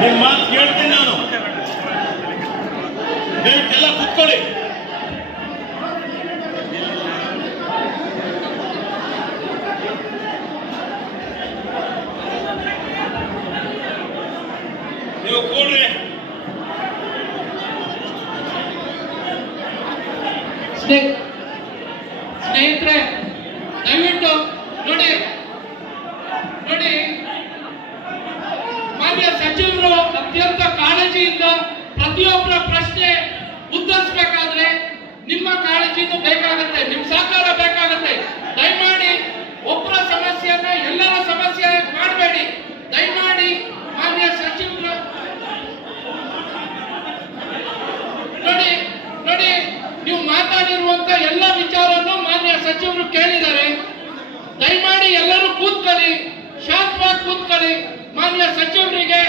ನಿಮ್ಮ ಮಾತು ಕೇಳ್ತೀನಿ ನಾನು. ದಯವಿಟ್ಟೆಲ್ಲ ಕೂತ್ಕೊಳ್ಳಿ. ನೀವು ಕೂಡ್ರಿ. ಸ್ನೇಹಿತರೆ, ದಯವಿಟ್ಟು ನೋಡಿ ಮಾನ್ಯ ಸಚಿವರು ಅತ್ಯಂತ ಕಾಳಜಿಯಿಂದ ಪ್ರತಿಯೊಬ್ಬರ ಪ್ರಶ್ನೆ ಉತ್ತರಿಸಬೇಕಾದ್ರೆ ನಿಮ್ಮ ಕಾಳಜಿನೂ ಬೇಕಾಗುತ್ತೆ, ನಿಮ್ಮ ಸಹಕಾರ ಬೇಕಾಗುತ್ತೆ. ದಯಮಾಡಿ ಒಬ್ಬರ ಸಮಸ್ಯೆಯನ್ನ ಎಲ್ಲರ ಸಮಸ್ಯೆ ಮಾಡಬೇಡಿ. ದಯಮಾಡಿ ಮಾನ್ಯ ಸಚಿವರು ನೋಡಿ ನೀವು ಮಾತಾಡಿರುವಂತ ಎಲ್ಲ ವಿಚಾರವನ್ನು ಮಾನ್ಯ ಸಚಿವರು ಕೇಳಿದ್ದಾರೆ. ದಯಮಾಡಿ ಎಲ್ಲರೂ ಕೂತ್ಕೊಳ್ಳಿ, ಶಾಂತವಾಗಿ ಕೂತ್ಕೊಳ್ಳಿ. ಮಾನ್ಯ ಸಚಿವರಿಗೆ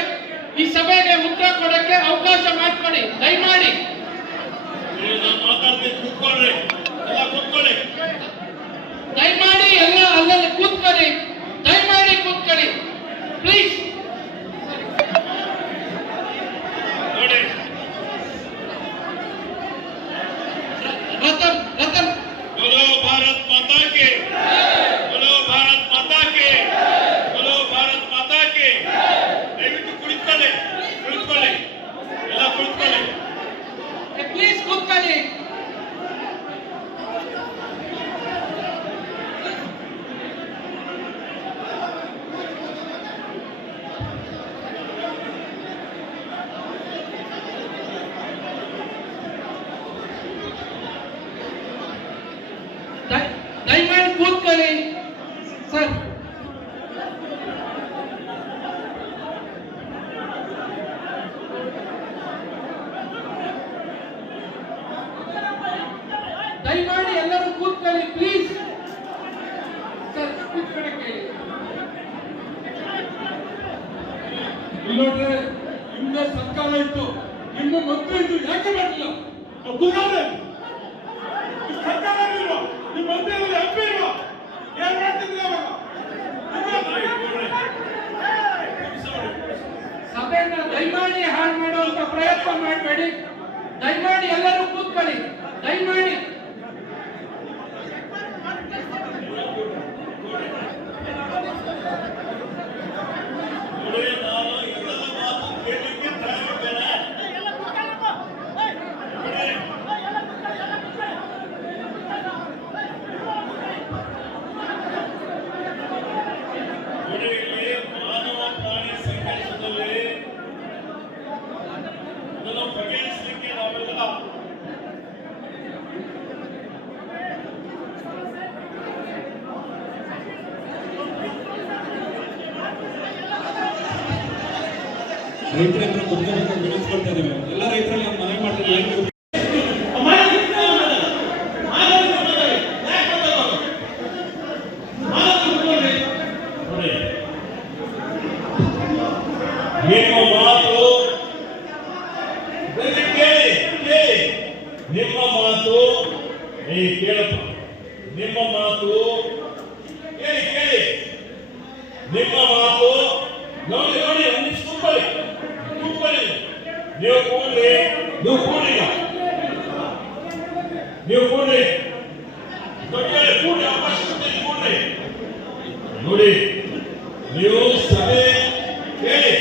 ಈ ಸಭೆಗೆ ಉತ್ತರ ಕೊಡಕ್ಕೆ ಅವಕಾಶ ಮಾಡಿಕೊಡಿ ದಯಮಾಡಿ. ದಯಮಾಡಿ ಎಲ್ಲ ಅಲ್ಲಲ್ಲಿ ಕೂತ್ಕೊಳ್ಳಿ, ದಯಮಾಡಿ ಕೂತ್ಕೊಳ್ಳಿ ಪ್ಲೀಸ್. ರತನ್ बोलो भारत माता के, बोलो भारत माता के, बोलो भारत माता के. ದಯವಿಟ್ಟು ಕುಳಿತುಕೊಳ್ಳಿ, ಎಲ್ಲ ಕುಳಿತುಕೊಳ್ಳಿ ಪ್ಲೀಸ್ ಕೂತ್ಕೊಳ್ಳಿ. ದಯಮಾಡಿ ಕೂತ್ಕೊಳ್ಳಿ ಸರ್. ದಯಮಾಡಿ ಎಲ್ಲರೂ ಕೂತ್ಕೊಳ್ಳಿ ಪ್ಲೀಸ್ ಸರ್. ಕೂತ್ಕೊಳ್ಳಿ. ಇಲ್ಲೋಡ್ರೆ ನಿಮ್ದೇ ಸರ್ಕಾರ ಇತ್ತು, ನಿಮ್ಮ ಮಂತ್ರಿ ಇದ್ದು ಯಾಕೆ ಮಾಡಲಿಲ್ಲ? ಸರ್ಕಾರ ಇಲ್ವಾ? ನಿಮ್ಮ ಮಂತ್ರಿ ಎಂಪಿ ಇಲ್ವಾ? ಏನ್ ಮಾಡ್ತಿದ್ರಿ ಅವಾಗ? ಸಭೆಯನ್ನ ದಯಮಾಡಿ ಹಾಳು ಮಾಡುವಂತ ಪ್ರಯತ್ನ ಮಾಡಬೇಡಿ. ದಯಮಾಡಿ ಎಲ್ಲರೂ ಕೂತ್ಕೊಳ್ಳಿ ದಯಮಾಡಿ. ಬಗೆಹರಿಸಲಿಕ್ಕೆ ನಾವೆಲ್ಲ ರೈತರಿಂದ ಮುಖ್ಯವಾಗಿ ಬೆಳೆಸ್ಕೊಳ್ತಾ ಇದ್ದೇವೆ. ಎಲ್ಲ ರೈತರಲ್ಲಿ ನಮ್ಮ ಮನೆ ಮಾಡ್ತಾರೆ. ನಿಮ್ಮ ಮಾತು ನಿಮ್ಮ ಮಾತು ಕೇಳಪ್ಪ, ನಿಮ್ಮ ಮಾತು ಕೇಳಿ ನಿಮ್ಮ ಮಾತು ನೋಡಿ ಕೂತ್ಕೊಳ್ಳಿ. ನೀವು ಕೂಡ್ರಿ ಅವಕಾಶ ಕೂಡ್ರಿ. ನೋಡಿ ನೀವು ಸಭೆ ಕೇಳಿ.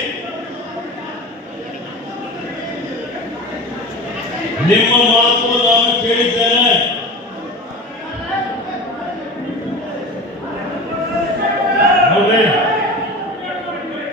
ನಿಮ್ಮ ಮಾತು ನಾನು ಕೇಳಿದ್ದೇನೆ.